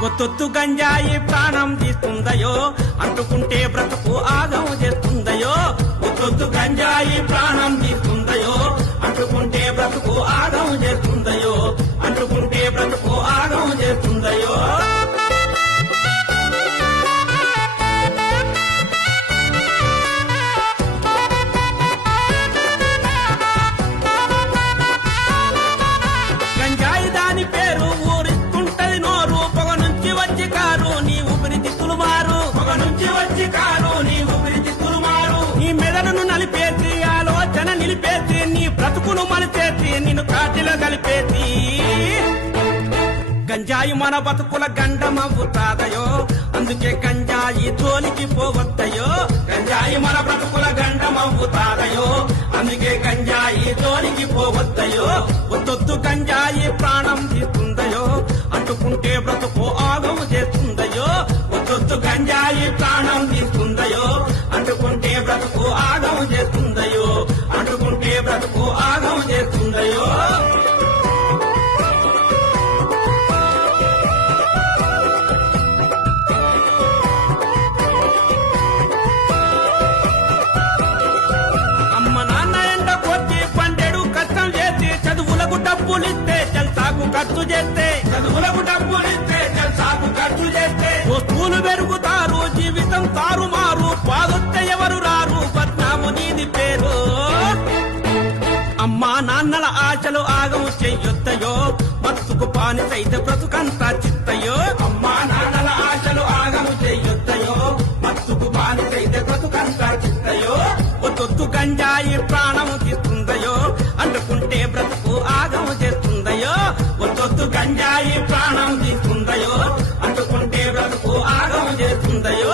కొత్తొత్తు గంజాయి ప్రాణం తీస్తుందయో అంటుకుంటే బ్రతుకు ఆగం చేస్తుందయో కొత్తొత్తు గంజాయి ప్రాణం గంజాయి మన బతుకుల గండమవుతాదయో అందుకే గంజాయి జోలికి పోవద్దయో. గంజాయి మన బ్రతుకుల గండమవుతాదయో అందుకే గంజాయి జోలికి పోవద్దయో. ఒత్తొత్తు గంజాయి ప్రాణం తీస్తుందయో. అంటుకుంటే బ్రతుకు ఆగం చేస్తుందయో. ఒత్తొత్తు గంజాయి ప్రాణం తీస్తుందయో. అంటుకుంటే బ్రతుకు ఆగం చేస్తుందయో. అంటుకుంటే బ్రతుకు ఆగం డబ్బులిస్తే జల్సాకు ఖర్చు చేస్తే చదువులకు డబ్బులిస్తే జల్సాకు ఖర్చు చేస్తే. వస్తువులు పెరుగుతారు జీవితం తారుమారు పాదొత్తే ఎవరు రారు బద్నాము నీది పేరు. అమ్మా నాన్నల ఆశలు ఆగము చెయ్యొత్తయో బతుకు పానిసైతే బ్రతుకంతా చిత్తయో. అమ్మా నాన్నల ఆశలు ఆగము చెయ్యొత్తయో బతుకు పానిసైతే బ్రతుకంతా చిత్తయో. ఒత్తొత్తు గంజాయి ప్రా గంజాయి ప్రాణం తీస్తుందయో అంటుకుంటే బ్రతుకు ఆగం చేస్తుందయో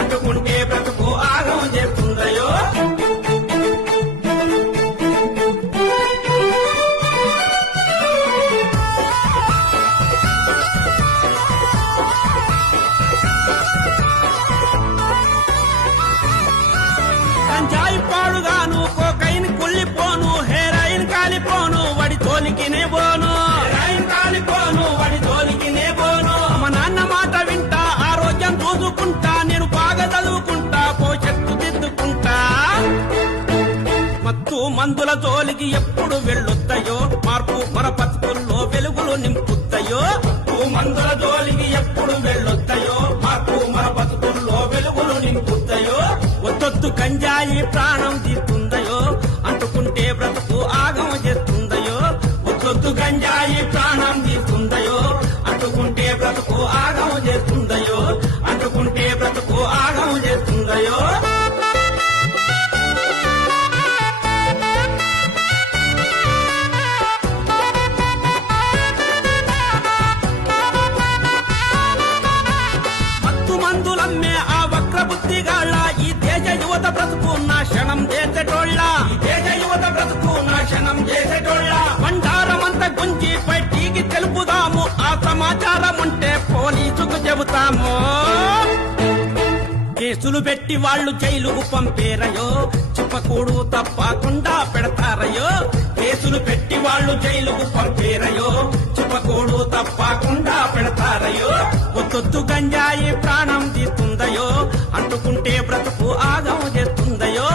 అంటుకుంటే బ్రతుకు ఆగము చేస్తుందయో గంజాయి పాడుగాను మత్తు మందుల జోలికి ఎప్పుడు వెళ్ళొద్దయో మార్పు మన బతుకుల్లో వెలుగులు నింపుతాయో మందుల జోలికి ఎప్పుడు వెళ్ళొద్దయో మార్పు మన బతుకుల్లో వెలుగులు నింపుతాయో ఒత్తొత్తు గంజాయి ప్రాణం తీస్తుందయో అంటుకుంటే బ్రతుకు ఆగమ చేస్తుందయో ఒత్తొత్తు గంజాయి ప్రాణం తీస్తుందయో అంటుకుంటే బ్రతుకు ఆగమ చేస్తుందయో మందులమ్మే ఆ వక్ర బుద్ధిగాళ్ళ ఈ దేశ యువత బ్రతుకు క్షణం చేసేటోళ్ళ. దేశ యువత బ్రతుకు క్షణం చేసేటోళ్ళ. బండారమంత గుంజి బయటికి తెలుపుదాము. ఆ సమాచారం ఉంటే పోలీసుకు చెబుతాము. కేసులు పెట్టి వాళ్ళు జైలుకు పంపేరయో? చెప్పకూడు తప్పకుండా పెడతారయో? కేసులు పెట్టి వాళ్ళు జైలుకు పంపేరయో? చెప్పకూడు తప్పకుండా పెడతారయో? ఒత్తొత్తు గంజాయి ప్రా అంటుకుంటే బ్రతుకు ఆగం చేస్తుందయో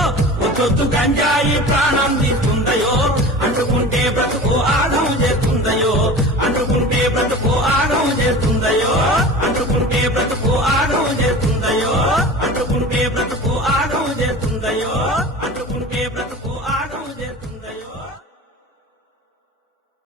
ఒత్తొత్తు గంజాయి ప్రాణం